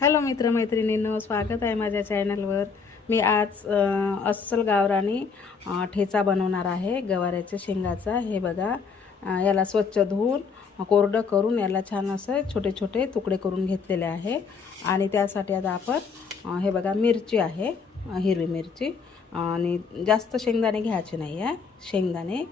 Hello मित्रमैत्रिणींनो स्वागत आहे माझ्या चॅनलवर. मी आज अस्सल गावरानी ठेचा बनवणार आहे गवाऱ्याच्या शेंगाचा. हे बघा याला स्वच्छ धुवून कोरडं करून याला छान असं छोटे छोटे तुकडे करून घेतलेले आहे. आणि त्यासाठी आता आपण हे बघा मिरची आहे हिरवी मिरची. आणि जास्त शेंगदाणे घ्यायचे नाही आहे. शेंगदाणे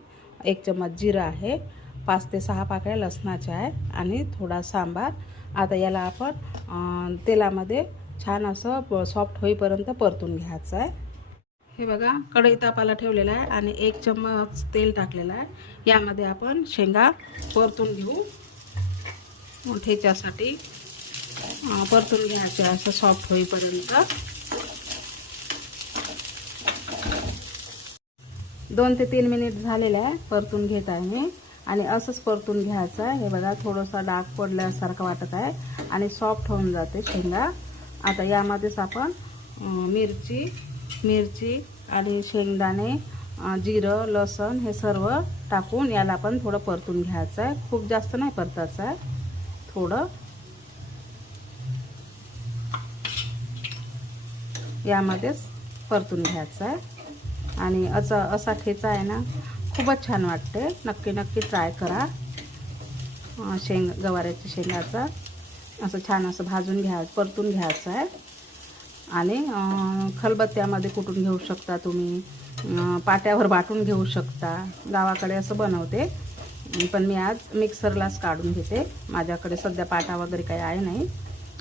एक चम्मच जिरं आहे पाच ते सहा पाकळ्या लसणाच्या आहे आणि थोडा सांबार आता याला आपण तेलामध्ये छान असं सॉफ्ट होईपर्यंत परतून घ्यायचं आहे. हे बघा कढई तापाला ठेवलेला आहे आणि एक चम्मच तेल टाकलेलं आहे. यामध्ये आपण शेंगा परतून घेऊ. ठेच्यासाठी परतून घ्यायचे असं सॉफ्ट होईपर्यंत. दोन ते तीन मिनिट झालेलं आहे परतून घेत आहे मी. आणि असंच परतून घ्यायचं आहे. हे बघा थोडंसं डाग पडल्यासारखं वाटत आहे आणि सॉफ्ट होऊन जाते शेंगा. आता यामध्येच आपण मिरची मिरची आणि शेंगदाणे जिरं लसण हे सर्व टाकून याला आपण थोडं परतून घ्यायचं आहे. खूप जास्त नाही परतायचं आहे. थोडं. यामध्येच परतून घ्यायचं आहे. आणि असा असा ठेचा आहे ना खूपच छान वाटते नक्की नक्की ट्राय करा. शेंग गवाऱ्याच्या शेंगाचा. असं छान असं भाजून घ्या परतून घ्यायचं आहे. आणि खलबत्त्यामध्ये कुटून घेऊ शकता तुम्ही? पाट्यावर बाटून घेऊ शकता. गावाकडे असं बनवते. पण मी आज मिक्सरलाच काढून घेते. माझ्याकडे सध्या पाटा वगैरे काही आहे नाही.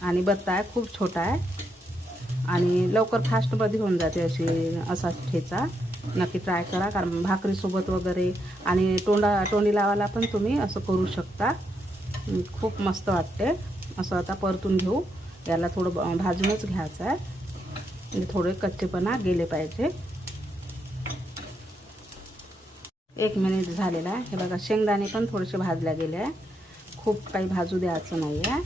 आणि बत्ता आहे खूप छोटा आहे. आणि लवकर फास्टमध्ये होऊन जाते अशी असा ठेचा. नक्की ट्राय करा कारण भाकरीसोबत वगैरे आणि तोंडा तोंडी लावायला पण तुम्ही असं करू शकता. खूप मस्त वाटते असं आता परतून घेऊ. याला थोडं भाजूनच घ्यायचं आहे. म्हणजे थोडे कच्चेपणा गेले पाहिजे. एक मिनिट झालेला आहे. हे बघा शेंगदाणे पण थोडेसे भाजल्या गेले आहे. खूप काही भाजू द्यायचं नाही आहे.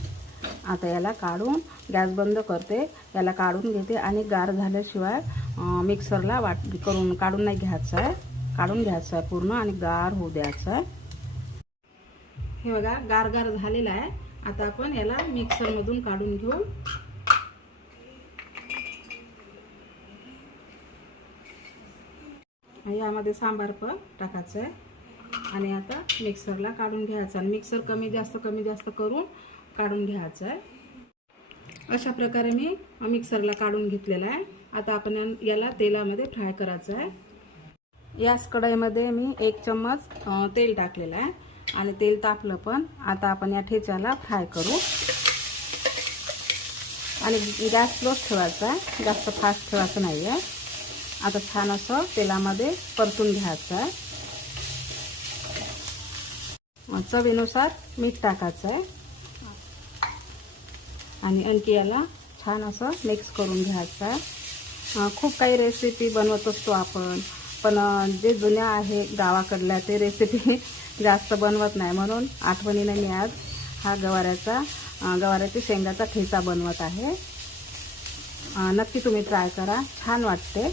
आता याला काढून गॅस बंद करते. याला काढून घेते आणि गार झाल्याशिवाय मिक्सरला वाट करून काढून नाही घ्यायचं आहे. काढून घ्यायचं आहे पूर्ण आणि गार होऊ द्यायचं आहे. हे बघा गार गार झालेला आहे. आता आपण याला मिक्सरमधून काढून घेऊ. यामध्ये सांबार पण टाकायचं आहे. आणि आता मिक्सरला काढून घ्यायचं आणि मिक्सर कमी जास्त कमी जास्त करून काढून घ्यायचं आहे. अशा प्रकारे मी मिक्सरला काढून घेतलेला आहे. आता आपण याला तेलामध्ये फ्राय करायचं आहे. याच कढईमध्ये मी एक चम्मच तेल टाकलेलं आहे. आणि तेल तापलं पण आता आपण या ठेच्याला फ्राय करू. आणि गॅस स्लोच ठेवायचा आहे. जास्त फास्ट ठेवायचं नाही आहे. आता छान असं तेलामध्ये परतून घ्यायचं आहे. चवीनुसार मीठ टाकायचं आहे. आणि आणखी याला छान असं मिक्स करून घ्यायचं आहे. खूप काही रेसिपी बनवत असतो आपण. पण जे जुन्या आहे गावाकडल्या ते रेसिपी जास्त बनवत नाही. म्हणून आठवणीने मी आज हा गवाऱ्याचा गवाऱ्याच्या शेंगाचा ठेचा बनवत आहे. नक्की तुम्ही ट्राय करा. छान वाटते.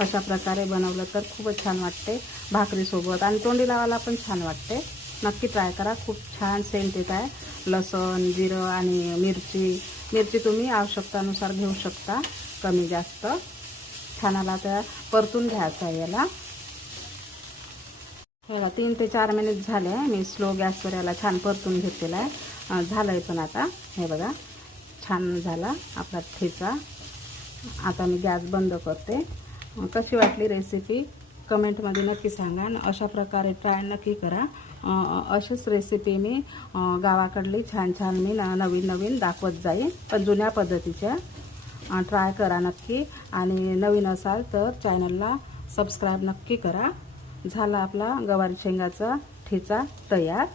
अशा प्रकारे बनवलं तर खूपच छान वाटते भाकरीसोबत आणि तोंडी लावायला पण छान वाटते. नक्की ट्राय करा. खूप छान सेंट येत आहे. लसण जिरं आणि मिरची. मिरची तुम्ही आवश्यकतानुसार घेऊ शकता कमी जास्त. छानाला त्या परतून घ्यायचं आहे याला. बघा तीन ते चार मिनिट झाले मी स्लो गॅसवर याला छान परतून घेतलेला आहे. झालं आहे पण आता. हे बघा छान झाला आपला ठेचा. आता मी गॅस बंद करते. कशी वाटली रेसिपी कमेंटमध्ये नक्की सांगा आणि अशा प्रकारे ट्राय नक्की करा. अशीच रेसिपी मी गावाकडली छान छान मी न नवीन नवीन दाखवत जाईन. पण जुन्या पद्धतीच्या. ट्राय करा नक्की. आणि नवीन असाल तर चॅनलला सबस्क्राईब नक्की करा. झाला आपला गवारी शेंगाचा ठेचा तयार.